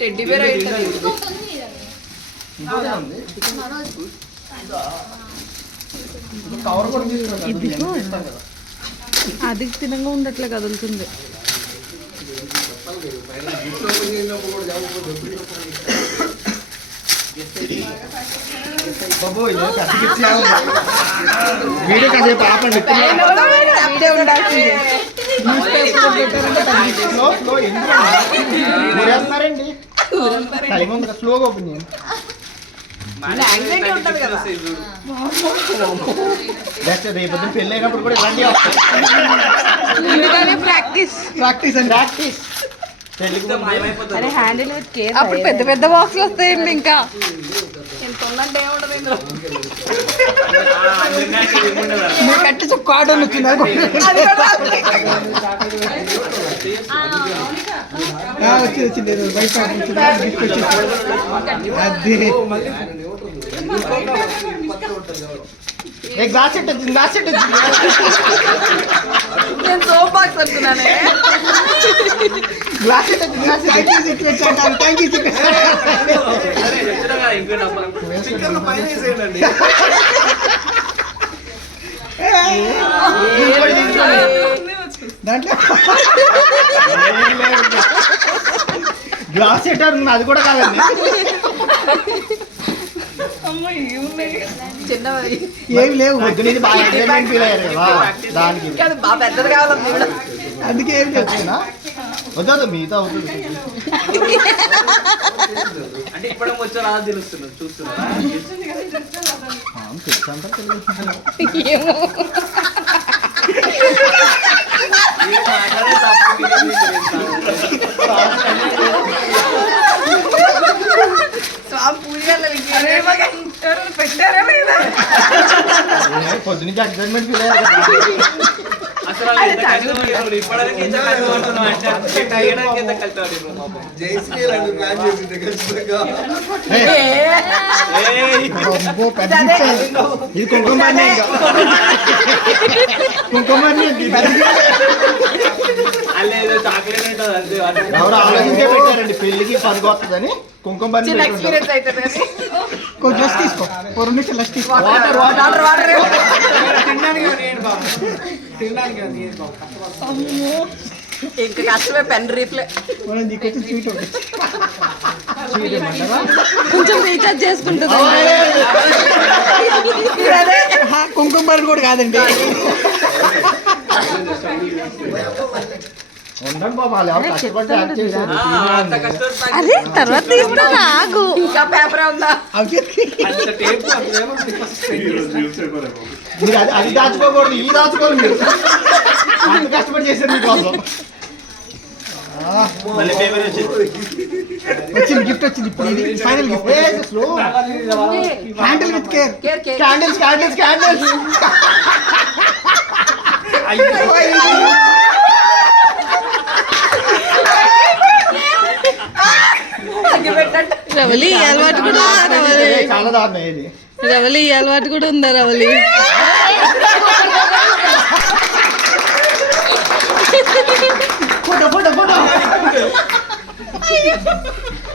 Teddy bear అది తినంగా ఉండట్లే కదులుతుంది. వీడియో కాసేపు ఆపండి. టైం ఉంది, స్లోగా ఓపెన్ చేయండి. రేపు పెళ్ళి అయినప్పుడు కూడా ఇలాంటి ప్రాక్టీస్ ప్రాక్టీస్ అండ్ ప్రాక్టీస్. అప్పుడు పెద్ద పెద్ద బాక్స్లు వస్తాయండి. ఇంకా ఎంత ఉందంటే ఏముండదు ఇందులో. కట్టి కార్డు వచ్చింది. వచ్చింది అది గ్లాస్ సెట్ వచ్చింది. గ్లాస్ సెట్ వచ్చింది. నేను సోప్ బాక్స్ అనుకున్నానే. గ్లాస్ సెట్ వచ్చింది. Glass set thank you. దాంట్లో గ్లాస్ సెట్ ఉంది, అది కూడా కాదండి. ఏమి లేవు. వద్దు బాగా ఫీల్ అయ్యారు దానికి. పెద్దది కావాలి అందుకే ఏం చెప్తున్నా. వద్దు మిగతా అవుతుంది. అంటే ఇప్పుడు వచ్చా రాదు తెలుస్తున్నా చూస్తున్నా. తెలుసు అంతా తెలియదు. పెట్టారా లేదా? పొద్దునుంచి అడ్జస్ట్మెంట్ ఫీల్ అయ్యారు. ఇది కుంకుమ ఎవరు ఆలోచించే పెట్టారండి పెళ్లికి పనికి వస్తుందని. కుంకుమ కొంచెం తీసుకో, 2 నిమిషాలు తీసుకో. ఇంకా కష్టమే. పెన్ రీప్లే స్వీట్ కొంచెం రీఛార్జ్ చేసుకుంటుంది. కుంకుమ కూడా కాదండి. అదే తర్వాత తీసుకున్నా. నాకు ఇంకా పేపర్ ఉందా? మీరు అది దాచుకోకూడదు, ఈ దాచుకోవాలి. మీరు అంత కష్టపడి చేశారు మీకోసం. వచ్చింది గిఫ్ట్ వచ్చింది. ఇప్పుడు ఇది final gift. Handle with care. Candles candles candles. Ravali అలవాటు కూడా చాలా దారుణం ఇది. రవలి అలవాటు కూడా ఉందా రవలి? Photo photo photo.